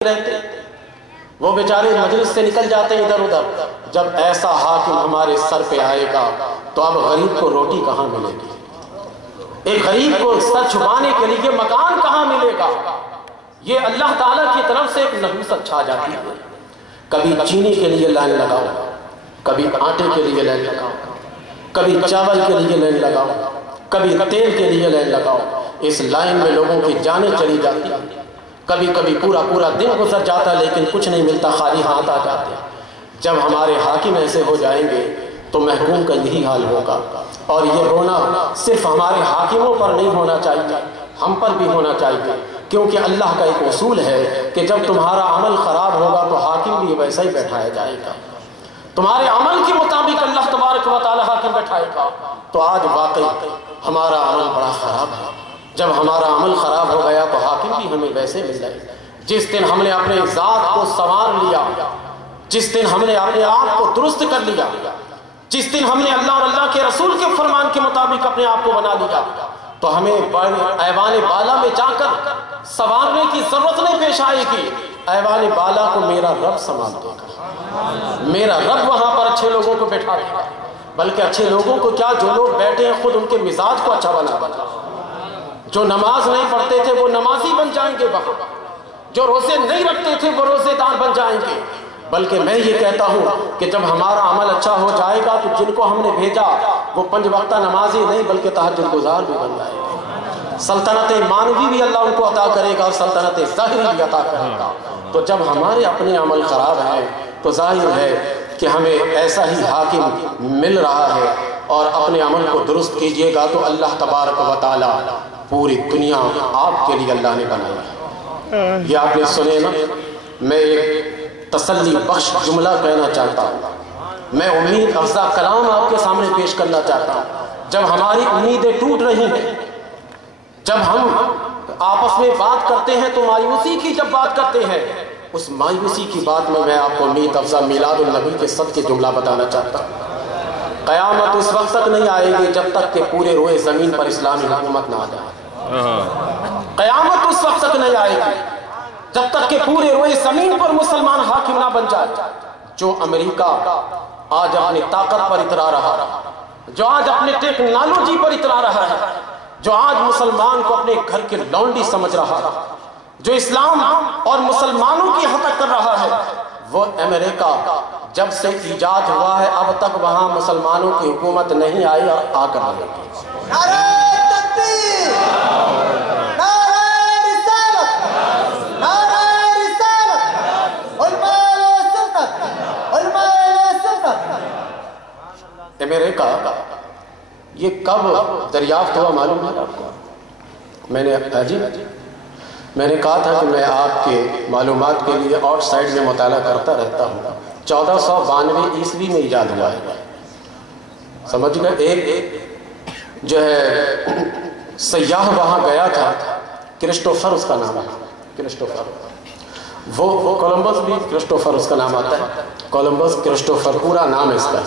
رہتے، وہ بیچارے مجلس سے نکل جاتے ادھر ادھر۔ جب ایسا حاکم ہمارے سر پہ آئے گا تو اب غریب کو روٹی کہاں ملے گی؟ ایک غریب کو سر چھپانے کے لیے مکان کہاں ملے گا؟ یہ اللہ تعالیٰ کی طرف سے ایک نحوست چھا جاتی ہے۔ کبھی چینی کے لیے لائن لگاؤ، کبھی آٹے کے لیے لائن لگاؤ، کبھی چاول کے لیے لائن لگاؤ، کبھی تیل کے لیے لائن لگاؤ۔ اس لائن میں لوگوں کی جانیں چلی جاتی ہیں، کبھی کبھی پورا دن گزر جاتا لیکن کچھ نہیں ملتا، خالی ہاتھ آ جاتے۔ جب ہمارے حاکم ایسے ہو جائیں گے تو محکوم کا یہی حال ہوگا۔ اور یہ رونا صرف ہمارے حاکموں پر نہیں ہونا چاہیے، ہم پر بھی ہونا چاہیے، کیونکہ اللہ کا ایک اصول ہے کہ جب تمہارا عمل خراب ہوگا تو حاکم بھی ویسا ہی بیٹھایا جائے گا۔ تمہارے عمل کے مطابق اللہ تبارک و تعالی حاکم بیٹھائے گا۔ تو آج واقعی ہمارا عمل بڑا خراب ہے۔ جب ہمارا عمل خراب ہو گیا تو حاکم بھی ہمیں ویسے مل جائے گا۔ جس دن ہم نے اپنے ذات کو سنوار لیا، جس دن ہم نے اپنے آپ کو درست کر لیا، جس دن ہم نے اللہ اور اللہ کے رسول کے فرمان کے مطابق اپنے آپ کو بنا لیا، تو ہمیں ایوان بالا میں جا کر سنوارنے کی ضرورت نہیں پیش آئے گی۔ ایوان بالا کو میرا رب سنبھال دے گا، میرا رب وہاں پر اچھے لوگوں کو بیٹھا دے گا۔ بلکہ اچھے لوگوں کو کیا، جو لوگ بیٹھے ہیں خود ان کے مزاج کو اچھا بنا دے گا۔ جو نماز نہیں پڑھتے تھے وہ نمازی بن جائیں گے وہاں، جو روزے نہیں رکھتے تھے وہ روزے دار بن جائیں گے۔ بلکہ میں یہ کہتا ہوں کہ جب ہمارا عمل اچھا ہو جائے گا تو جن کو ہم نے بھیجا وہ 5 وقتہ نمازی نہیں بلکہ تہجد گزار بھی بن جائے گا۔ سلطنت مانوی بھی اللہ ان کو عطا کرے گا اور سلطنت ظاہری بھی عطا کرے گا۔ تو جب ہمارے اپنے عمل خراب ہیں تو ظاہر ہے کہ ہمیں ایسا ہی حاکم مل رہا ہے، اور اپنے عمل کو درست کیجئے گا تو اللہ تبارک و تعالی پوری دنیا آپ کے لیے اللہ نے بنائی ہے۔ یہ آپ نے سنے نا، میں ایک تسلی بخش جملہ کہنا چاہتا ہوں، میں امید افزا کلام آپ کے سامنے پیش کرنا چاہتا ہوں۔ جب ہماری امیدیں ٹوٹ رہی ہیں، جب ہم آپس میں بات کرتے ہیں تو مایوسی کی جب بات کرتے ہیں، اس مایوسی کی بات میں آپ کو امید افزا میلاد النبی کے صدقے جملہ بتانا چاہتا ہوں۔ قیامت اس وقت تک نہیں آئے گی جب تک کہ پورے روئے زمین پر اسلامی حکومت نہ آ جائے۔ قیامت اس وقت تک نہیں آئے گی جب تک کہ پورے روئے زمین پر مسلمان حاکم نہ بن جائے۔ جو امریکہ آج اپنی طاقت پر اترا رہا ہے، جو آج اپنے ٹیکنالوجی پر اترا رہا ہے، جو آج مسلمان کو اپنے گھر کے لونڈی سمجھ رہا ہے، جو اسلام اور مسلمانوں کی حقیقت کر رہا ہے، وہ امریکہ جب سے ایجاد ہوا ہے اب تک وہاں مسلمانوں کی حکومت نہیں آئی اور آ کر رہے گی۔ نعرہ تکبیر، نعرہ رسالت، نعرہ رسالت، علماء سنت، علماء سنت۔ امریکہ یہ کب دریافت ہوا معلوم ہے آپ کو؟ میں نے کہا تھا کہ میں آپ کے معلومات کے لیے آؤٹ سائڈ میں مطالعہ کرتا رہتا ہوں۔ 1492 عیسوی میں ایجاد ہوا ہے، سمجھ گئے۔ ایک جو ہے سیاح وہاں گیا تھا، کرسٹوفر اس کا نام ہے، کرسٹوفر، وہ کولمبس بھی کرسٹوفر اس کا نام آتا ہے، کولمبس کرسٹوفر پورا نام ہے اس کا۔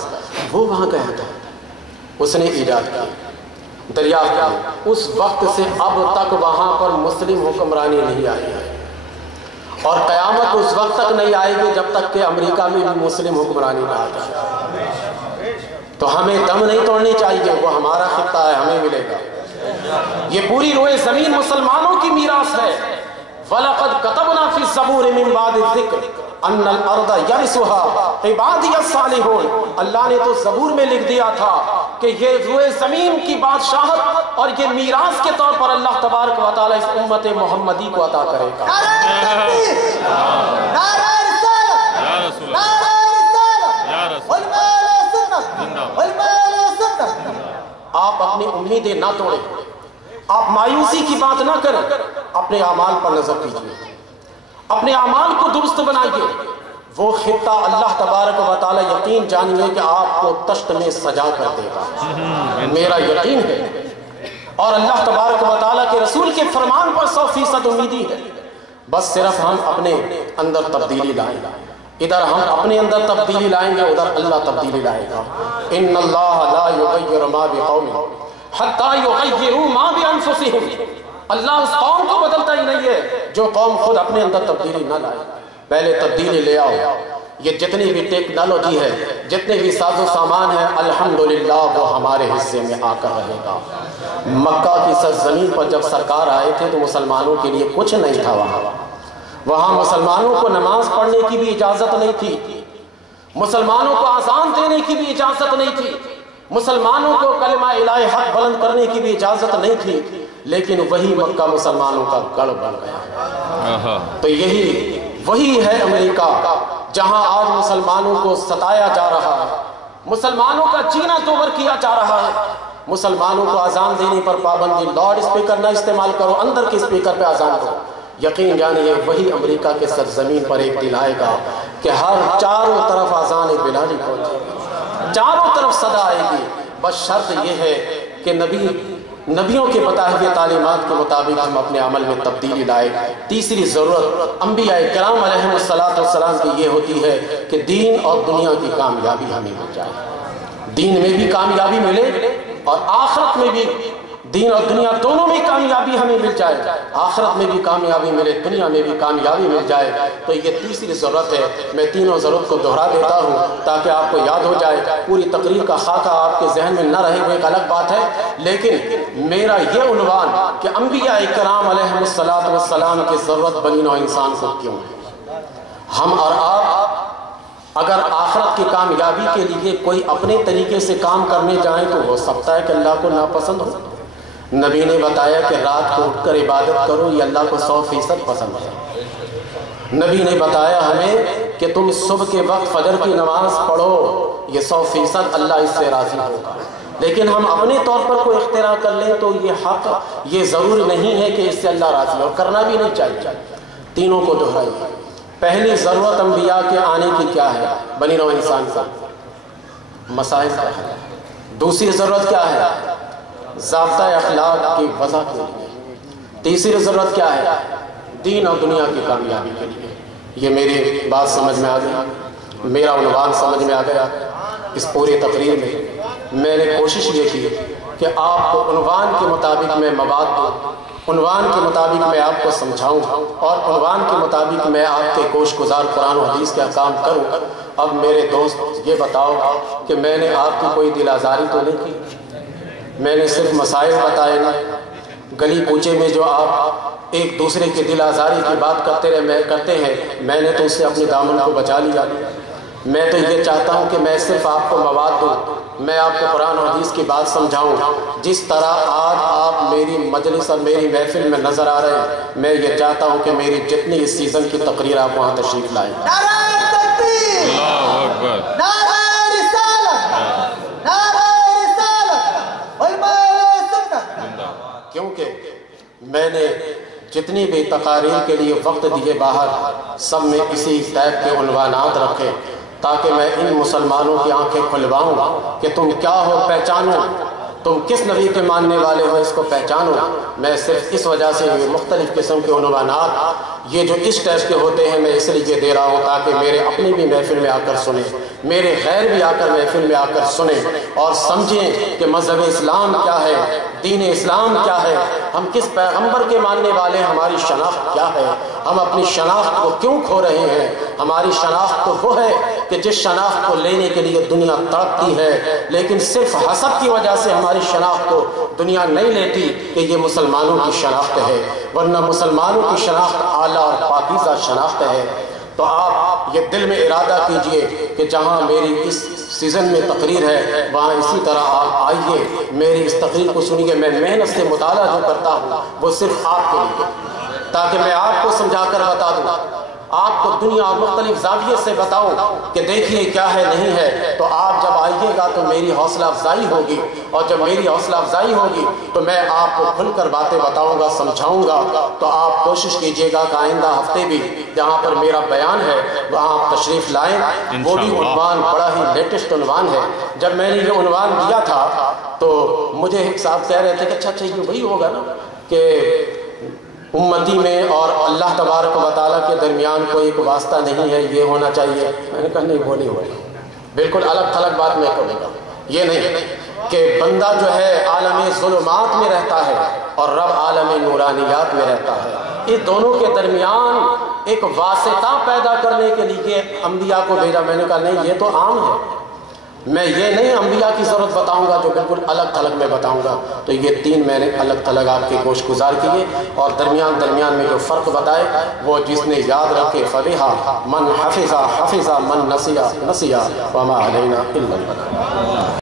وہ وہاں گیا تھا، اس نے ایجاد کیا، دریافت کیا۔ اس وقت سے اب تک وہاں پر مسلم حکمرانی نہیں آئی ہے، اور قیامت اس وقت تک نہیں آئے گی جب تک کہ امریکہ میں بھی مسلم حکمرانی نہ آ جائے۔ تو ہمیں دم نہیں توڑنی چاہیے، وہ ہمارا خطہ ہے، ہمیں ملے گا۔ یہ پوری روئے زمین مسلمانوں کی میراث ہے۔ وَلَقَدْ كَتَبْنَا فِي الزَّبُورِ مِن بَعْدِ الذِّكْرِ أَنَّ الْأَرْضَ يَرِثُهَا عِبَادِيَ الصَّالِحُونَ۔ اللہ نے تو زبور میں لکھ دیا تھا کہ یہ روئے زمین کی بادشاہت اور یہ میراث کے طور پر اللہ تبارک و تعالی اس امت محمدی کو عطا کرے گا۔ نعرہ تکبیر، نعرہ رسالت، نعرہ رسالت، علماء سنت، علماء سنت۔ آپ اپنی امیدیں نہ توڑیں، آپ مایوسی کی بات نہ کریں، اپنے اعمال پر نظر کیجیے، اپنے اعمال کو درست بنائیے۔ وہ خطہ اللہ تبارک و تعالی یقین جانیے کہ آپ کو تشت میں سجا کر دے گا، میرا یقین ہے، اور اللہ تبارک و تعالی کے رسول کے فرمان پر 100% امیدی ہے۔ بس صرف ہم اپنے اندر تبدیلی لائیں گا، ادھر ہم اپنے اندر تبدیلی لائیں گے، ادھر اللہ تبدیلی لائے گا۔ ان اللہ لا یغیر ما بقوم حتی یغیروا ما بانفسہم۔ اللہ اس قوم کو بدلتا ہی نہیں ہے جو قوم خود اپنے اندر تبدیلی نہ لائے. پہلے تبدیلی لے آؤ. یہ جتنی بھی ٹیکنالوجی ہے، جتنے بھی ساز و سامان ہے، الحمدللہ وہ ہمارے حصے میں آ کر رہے گا. مکہ کی سرزمین پر جب سرکار آئے تھے تو مسلمانوں کے لیے کچھ نہیں تھا. وہاں مسلمانوں کو نماز پڑھنے کی بھی اجازت نہیں تھی، مسلمانوں کو اذان دینے کی بھی اجازت نہیں تھی، مسلمانوں کو کلمہ الہ حق بلند کرنے کی بھی اجازت نہیں تھی. لیکن وہی مکہ مسلمانوں کا گڑھ بن گیا. تو وہی ہے امریکہ جہاں آج مسلمانوں کو ستایا جا رہا ہے، مسلمانوں کا جینا توبر کیا جا رہا ہے، مسلمانوں کو اذان دینے پر پابندی، لاؤڈ اسپیکر نہ استعمال کرو، اندر کے اسپیکر پہ اذان دو. یقین جانیے وہی امریکہ کے سرزمین پر ایک دن آئے گا کہ ہر چاروں طرف اذان بلالی پہنچے گی، چاروں طرف صدا آئے گی. بس شرط یہ ہے کہ نبیوں کے بتائے ہوئے تعلیمات کے مطابق ہم اپنے عمل میں تبدیلی لائے. تیسری ضرورت انبیاء کرام علیہ السلام کی یہ ہوتی ہے کہ دین اور دنیا کی کامیابی ہمیں مل جائے. دین میں بھی کامیابی ملے اور آخرت میں بھی، دین اور دنیا دونوں میں کامیابی ہمیں مل جائے. آخرت میں بھی کامیابی ملے، دنیا میں بھی کامیابی مل جائے. تو یہ تیسری ضرورت ہے. میں تینوں ضرورت کو دہرا دیتا ہوں تاکہ آپ کو یاد ہو جائے. پوری تقریر کا خاکہ آپ کے ذہن میں نہ رہے وہ ایک الگ بات ہے، لیکن میرا یہ عنوان کہ انبیاء کرام علیہ السلام کی ضرورت بنی نوع انسان کو کیوں ہے. ہم اور آپ اگر آخرت کی کامیابی کے لیے کوئی اپنے طریقے سے کام کرنے جائیں تو ہو سکتا ہے کہ اللہ کو ناپسند ہو. نبی نے بتایا کہ رات کو اٹھ کر عبادت کرو، یہ اللہ کو 100% پسند ہے. نبی نے بتایا ہمیں کہ تم صبح کے وقت فجر کی نماز پڑھو، یہ 100% اللہ اس سے راضی ہوگا. لیکن ہم اپنے طور پر کوئی اختراع کر لیں تو یہ حق، یہ ضروری نہیں ہے کہ اس سے اللہ راضی ہو، اور کرنا بھی نہیں چاہیے. تینوں کو دہرائیے. پہلی ضرورت انبیاء کے آنے کی کیا ہے؟ بنی نوع انسان کا مسائل کا ہے. دوسری ضرورت کیا ہے؟ ضابطہ اخلاق کی وضع کے لیے. تیسری ضرورت کیا ہے؟ دین اور دنیا کی کامیابی کے لیے. یہ میری بات سمجھ میں آ گئی، میرا عنوان سمجھ میں آ گیا. اس پورے تقریر میں نے کوشش یہ کی کہ آپ کو عنوان کے مطابق میں مواد دوں، عنوان کے مطابق میں آپ کو سمجھاؤں، اور عنوان کے مطابق میں آپ کے گوش گزار قرآن و حدیث کے احکام کروں. اب میرے دوست یہ بتاؤ کہ میں نے آپ کی کوئی دل آزاری تو نہیں کی؟ میں نے صرف مسائل بتائے نا. گلی کوچے میں جو آپ ایک دوسرے کے دل آزاری کی بات کرتے ہیں، میں نے تو اس سے اپنے دامن کو بچا لیا. میں تو یہ چاہتا ہوں کہ میں صرف آپ کو مواد دوں، میں آپ کو قرآن و حدیث کی بات سمجھاؤں. جس طرح آج آپ میری مجلس اور میری محفل میں نظر آ رہے ہیں، میں یہ چاہتا ہوں کہ میری جتنی اس سیزن کی تقریر آپ وہاں تشریف لائیں. نعرہ تکبیر، اللہ اکبر، نعرہ رسالت، نعرہ رسالت، علماء سنت. کیونکہ میں نے جتنی بھی تقاریر کے لیے وقت دیے باہر، سب میں اسی ٹائپ کے عنوانات رکھے تاکہ میں ان مسلمانوں کی آنکھیں کھلواؤں کہ تم کیا ہو پہچانو، تم کس نبی کے ماننے والے ہو اس کو پہچانو. میں صرف اس وجہ سے یہ مختلف قسم کے عنوانات یہ جو اس ٹائپ کے ہوتے ہیں میں اس لیے دے رہا ہوں تاکہ میرے اپنی بھی محفل میں آ کر سنیں، میرے غیر بھی آ کر محفل میں آ کر سنیں اور سمجھیں کہ مذہب اسلام کیا ہے، دین اسلام کیا ہے، ہم کس پیغمبر کے ماننے والے ہیں، ہماری شناخت کیا ہے، ہم اپنی شناخت کو کیوں کھو رہے ہیں. ہماری شناخت تو وہ ہے کہ جس شناخت کو لینے کے لیے دنیا تڑپتی ہے، لیکن صرف حسد کی وجہ سے ہماری شناخت کو دنیا نہیں لیتی کہ یہ مسلمانوں کی شناخت ہے، ورنہ مسلمانوں کی شناخت اعلیٰ اور پاکیزہ شناخت ہے. تو آپ یہ دل میں ارادہ کیجئے کہ جہاں میری اس سیزن میں تقریر ہے وہاں اسی طرح آپ آئیے، میری اس تقریر کو سنیے. میں محنت سے مطالعہ جو کرتا ہوں وہ صرف آپ کے لیے، تاکہ میں آپ کو سمجھا کر بتا دوں، آپ کو دنیا اور مختلف زاویے سے بتاؤں کہ دیکھیے کیا ہے نہیں ہے. تو آپ جب آئیے گا تو میری حوصلہ افزائی ہوگی، اور جب میری حوصلہ افزائی ہوگی تو میں آپ کو کھل کر باتیں بتاؤں گا، سمجھاؤں گا. تو آپ کوشش کیجئے گا کہ آئندہ ہفتے بھی جہاں پر میرا بیان ہے وہاں آپ تشریف لائیں. وہ بھی عنوان بڑا ہی لیٹسٹ عنوان ہے. جب میں نے یہ عنوان دیا تھا تو مجھے ایک صاحب کہہ رہے تھے کہ اچھا یہ وہی ہوگا نا کہ امتی میں اور اللہ تبارک و تعالیٰ کے درمیان کوئی ایک واسطہ نہیں ہے، یہ ہونا چاہیے. میں نے کہا نہیں، وہ نہیں ہوگا، بالکل الگ تھلگ بات میں کروں گا. یہ نہیں، کہ بندہ جو ہے عالم ظلمات میں رہتا ہے اور رب عالم نورانیات میں رہتا ہے. اس دونوں کے درمیان ایک واسطہ پیدا کرنے کے لیے انبیاء کو بھیجا. میں نے کہا نہیں یہ تو عام ہے, میں یہ نہیں انبیاء کی ضرورت بتاؤں گا جو بالکل الگ تھلگ میں بتاؤں گا. تو یہ تین میں نے الگ تھلگ آپ کے گوش گزار کیے اور درمیان میں جو فرق بتائے وہ جس نے یاد رکھے فبہا من حفظ من نسیا وما علینا الا البلاغ.